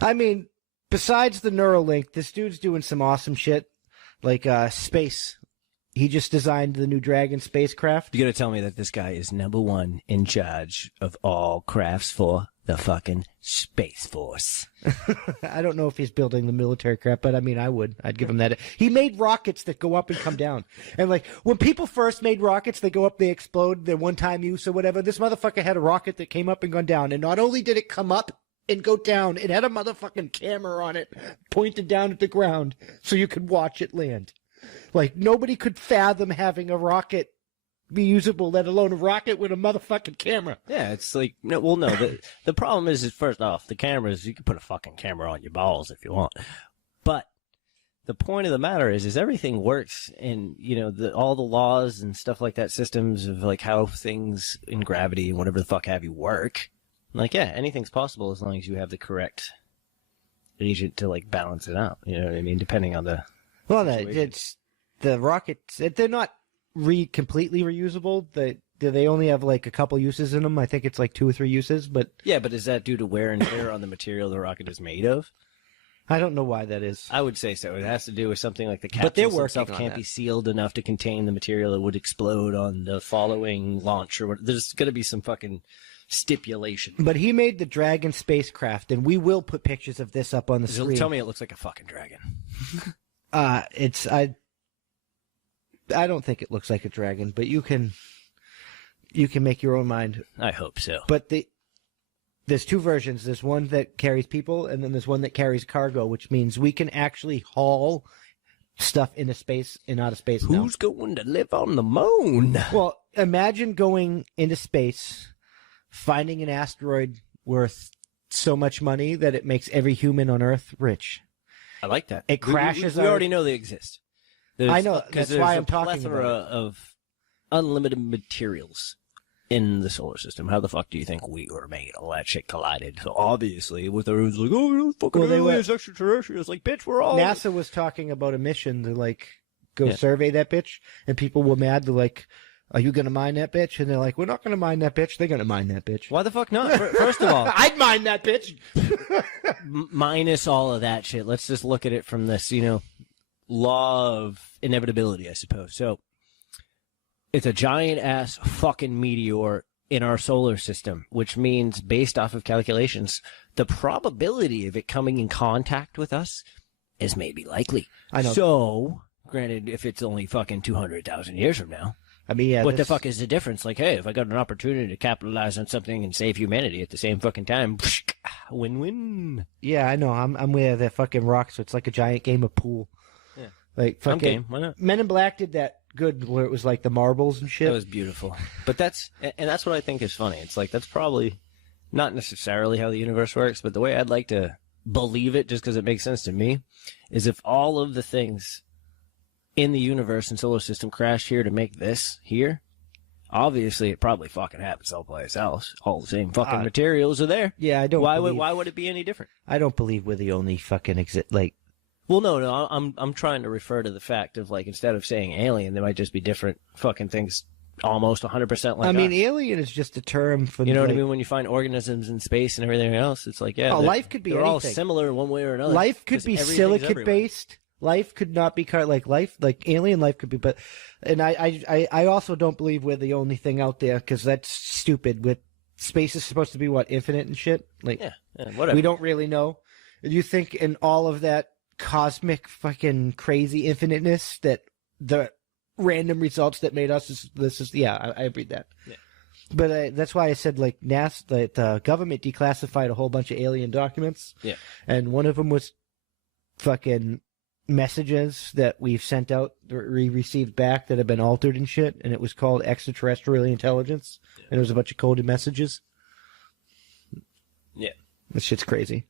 I mean, besides the Neuralink, this dude's doing some awesome shit, like space. He just designed the new Dragon spacecraft. You gotta tell me that this guy is #1 in charge of all crafts for the fucking Space Force. I don't know if he's building the military craft, but I mean, I'd give him that. He made rockets that go up and come down. And like, when people first made rockets, they go up, they explode, they're one-time use or whatever. This motherfucker had a rocket that came up and gone down. And not only did it come up and go down, it had a motherfucking camera on it pointed down at the ground so you could watch it land. Like, nobody could fathom having a rocket be usable, let alone a rocket with a motherfucking camera. Yeah, it's like, no, the problem is first off, the cameras, you can put a fucking camera on your balls if you want. But the point of the matter is everything works in, all the laws and stuff like that, systems of like how things in gravity and whatever the fuck have you work. Like, yeah, anything's possible as long as you have the correct agent to like balance it out. You know what I mean? Depending on the it's the rockets. They're not completely reusable. They only have like a couple uses in them. I think it's like 2 or 3 uses. But yeah, but is that due to wear and tear on the material the rocket is made of? I don't know why that is. I would say so. It has to do with something like the capsule itself can't be sealed enough to contain the material that would explode on the following launch or whatever. There's going to be some fucking stipulation. But he made the Dragon spacecraft, and we will put pictures of this up on the screen. Tell me it looks like a fucking dragon. I don't think it looks like a dragon, but you can make your own mind. I hope so. But there's 2 versions. There's one that carries people, and then there's one that carries cargo, which means we can actually haul stuff into space and out of space. Who's going to live on the moon? Well, imagine going into space, finding an asteroid worth so much money that it makes every human on Earth rich. I like that. It crashes. We already know they exist. I know. That's why I'm talking about it. There's a plethora of unlimited materials in the solar system. How the fuck do you think we were made? All that shit collided. So obviously, with everyone's like, oh, fucking aliens, extraterrestrials. Like, bitch, we're all... NASA was talking about a mission to, like, go survey that bitch, and people were mad. They're like, are you going to mine that bitch? And they're like, we're not going to mine that bitch. They're going to mine that bitch. Why the fuck not? First of all... I'd mine that bitch! Minus all of that shit. Let's just look at it from this, law of inevitability, I suppose. So, it's a giant-ass fucking meteor in our solar system, which means, based off of calculations, the probability of it coming in contact with us is maybe likely. I know. So, granted, if it's only fucking 200,000 years from now, I mean, yeah, what the fuck is the difference? Like, hey, if I got an opportunity to capitalize on something and save humanity at the same fucking time, win-win. Yeah, I know. I'm with that fucking rock, so it's like a giant game of pool. Yeah. Like, fucking... I'm game. Why not? Men in Black did that good, where it was like the marbles and shit. That was beautiful. But that's what I think is funny. It's like, that's probably not necessarily how the universe works, but the way I'd like to believe it, just because it makes sense to me, is if all of the things in the universe and solar system crashed here to make this here, obviously it probably fucking happens someplace else. All the same fucking materials are there. Yeah, I don't. Why would it be any different? I don't believe we're the only fucking like. Well, no, I'm trying to refer to the fact of, like, instead of saying alien, there might just be different fucking things, almost 100% like. I mean, alien is just a term for. You know what I mean? When you find organisms in space and everything else, it's like, yeah, life could be they're anything. All similar in one way or another. Life could be silicate based. Life could not be like alien life could be, but, and I also don't believe we're the only thing out there, because that's stupid. With space is supposed to be what, infinite and shit. Like, yeah, whatever. We don't really know. Do you think in all of that cosmic fucking crazy infiniteness that the random results that made us I agree that. Yeah. But that's why I said, like, NASA, the government declassified a whole bunch of alien documents. Yeah. And one of them was fucking messages that we've sent out, we received back that have been altered and shit, and it was called extraterrestrial intelligence, and it was a bunch of coded messages. Yeah. This shit's crazy.